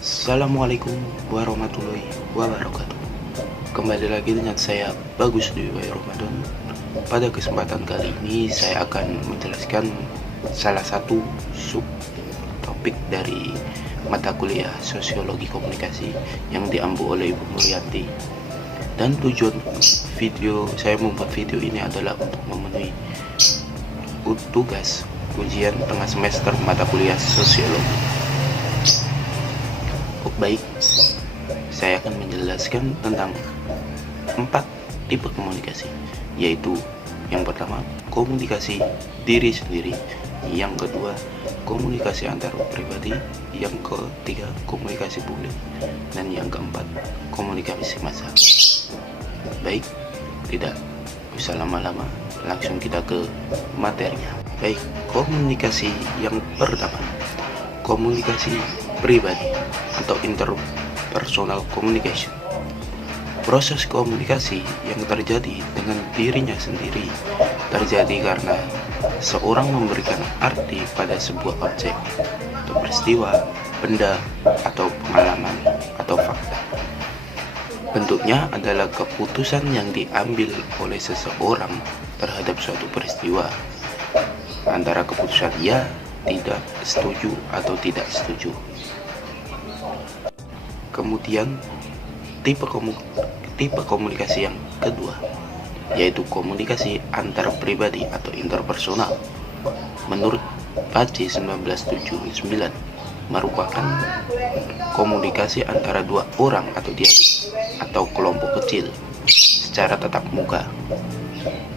Assalamualaikum warahmatullahi wabarakatuh. Kembali lagi dengan saya Bagus Dwi Ramadan. Pada kesempatan kali ini saya akan menjelaskan salah satu subtopik dari mata kuliah Sosiologi Komunikasi yang diambil oleh Ibu Murianti. Dan tujuan saya membuat video ini adalah untuk memenuhi tugas ujian tengah semester mata kuliah Sosiologi. Baik, saya akan menjelaskan tentang 4 tipe komunikasi, yaitu yang pertama, komunikasi diri sendiri, yang kedua, komunikasi antar pribadi, yang ketiga, komunikasi publik, dan yang keempat, komunikasi massa. Baik, tidak usah lama-lama, langsung kita ke materinya. Baik, komunikasi yang pertama, komunikasi pribadi atau interpersonal communication. Proses komunikasi yang terjadi dengan dirinya sendiri terjadi karena seorang memberikan arti pada sebuah objek atau peristiwa, benda, atau pengalaman atau fakta. Bentuknya adalah keputusan yang diambil oleh seseorang terhadap suatu peristiwa, antara keputusan ya, tidak, setuju, atau tidak setuju. Kemudian tipe komunikasi yang kedua, yaitu komunikasi antar pribadi atau interpersonal. Menurut PACI 1979, merupakan komunikasi antara dua orang atau dialog atau kelompok kecil secara tatap muka.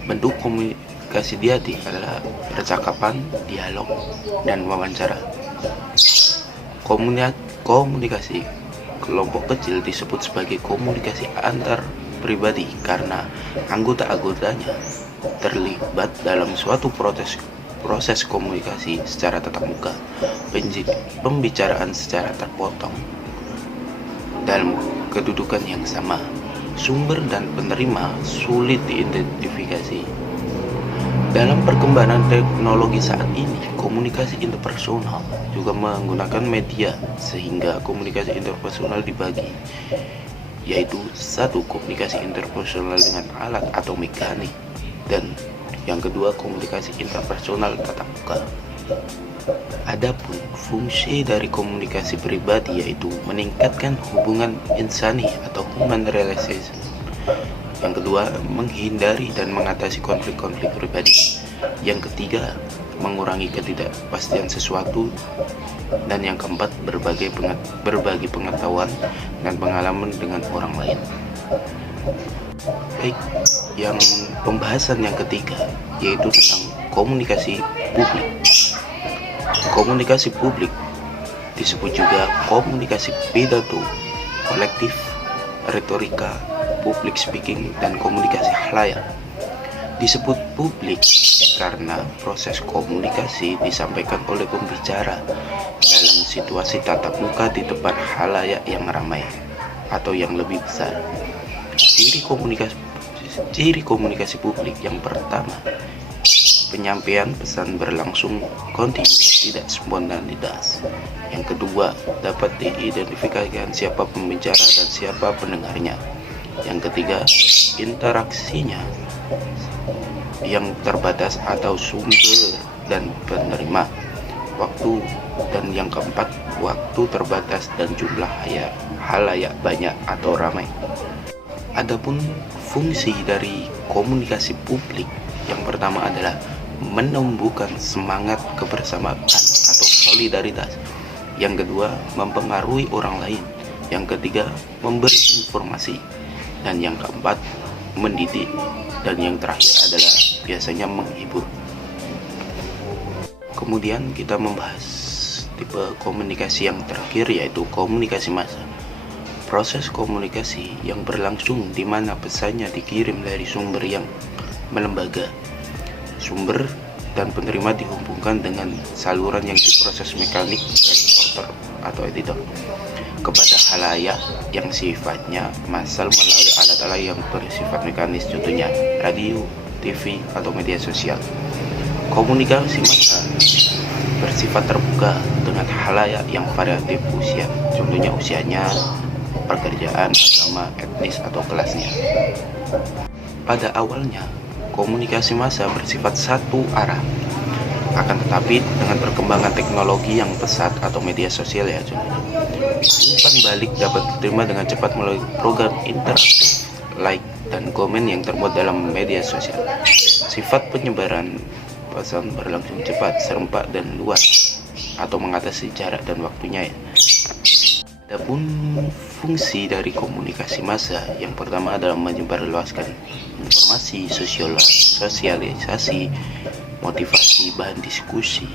Bentuk komunikasi dialog adalah percakapan, dialog, dan wawancara. Komunikasi kelompok kecil disebut sebagai komunikasi antar pribadi karena anggota-anggotanya terlibat dalam suatu proses komunikasi secara tatap muka, pembicaraan secara terpotong dalam kedudukan yang sama. Sumber dan penerima sulit diidentifikasi. Dalam perkembangan teknologi saat ini, komunikasi interpersonal juga menggunakan media, sehingga komunikasi interpersonal dibagi, yaitu satu, komunikasi interpersonal dengan alat atau mekanik, dan yang kedua, komunikasi interpersonal tatap muka. Adapun fungsi dari komunikasi pribadi yaitu meningkatkan hubungan insani atau human relation. Yang kedua, menghindari dan mengatasi konflik-konflik pribadi. Yang ketiga, mengurangi ketidakpastian sesuatu. Dan yang keempat, berbagi pengetahuan dan pengalaman dengan orang lain. Baik, yang pembahasan yang ketiga yaitu tentang komunikasi publik. Komunikasi publik disebut juga komunikasi pidato, kolektif, retorika, public speaking, dan komunikasi khalayak. Disebut publik karena proses komunikasi disampaikan oleh pembicara dalam situasi tatap muka di depan khalayak yang ramai atau yang lebih besar. Ciri komunikasi publik yang pertama, penyampaian pesan berlangsung kontinu, tidak spontanitas. Yang kedua, dapat diidentifikasikan siapa pembicara dan siapa pendengarnya. Yang ketiga, interaksinya yang terbatas atau sumber dan penerima waktu. Dan yang keempat, waktu terbatas dan jumlah halayak banyak atau ramai. Adapun fungsi dari komunikasi publik yang pertama adalah menumbuhkan semangat kebersamaan atau solidaritas. Yang kedua, mempengaruhi orang lain. Yang ketiga, memberi informasi. Dan yang keempat, mendidik. Dan yang terakhir adalah biasanya menghibur. Kemudian kita membahas tipe komunikasi yang terakhir, yaitu komunikasi massa. Proses komunikasi yang berlangsung di mana pesannya dikirim dari sumber yang melembaga. Sumber dan penerima dihubungkan dengan saluran yang diproses mekanik, reporter atau editor, kepada khalayak yang sifatnya massal melalui alat-alat yang bersifat mekanis, contohnya radio, TV, atau media sosial. Komunikasi massa bersifat terbuka dengan halayak yang variatif usia, contohnya usianya, pekerjaan, agama, etnis, atau kelasnya. Pada awalnya, komunikasi massa bersifat satu arah. Akan tetapi dengan perkembangan teknologi yang pesat atau media sosial ya contohnya, umpan balik dapat diterima dengan cepat melalui program interaktif, like, dan komen yang termuat dalam media sosial. Sifat penyebaran pesan berlangsung cepat, serempak, dan luas atau mengatasi jarak dan waktunya ya. Adapun fungsi dari komunikasi massa, yang pertama adalah menyebarluaskan informasi, sosialisasi, motivasi, bahan diskusi,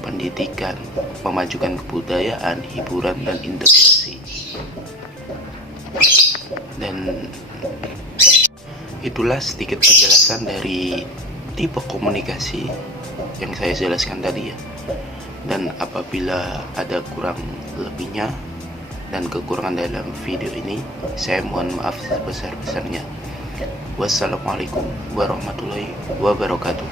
pendidikan, memajukan kebudayaan, hiburan, dan integrasi. Dan itulah sedikit penjelasan dari tipe komunikasi yang saya jelaskan tadi ya. Dan apabila ada kurang lebihnya dan kekurangan dalam video ini, saya mohon maaf sebesar-besarnya. Wassalamualaikum warahmatullahi wabarakatuh.